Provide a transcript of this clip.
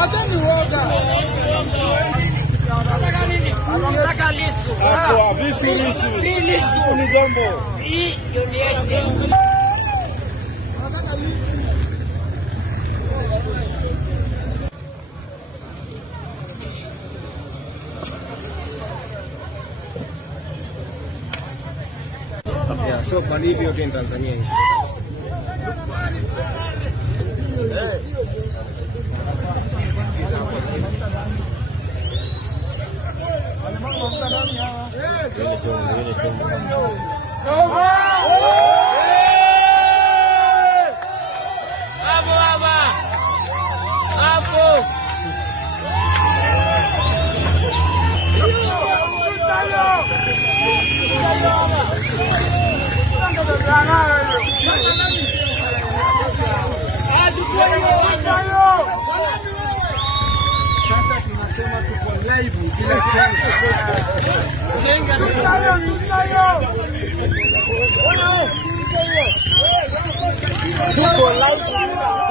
Wacheni uoga. Anataka Lissu. Lissu ni jambo. Hii ndio niache. Anataka Lissu. Yeah, so kwa hivyo yote ni Tanzania hii. Sasa tunasema tuko live bila chenga. Tuko live.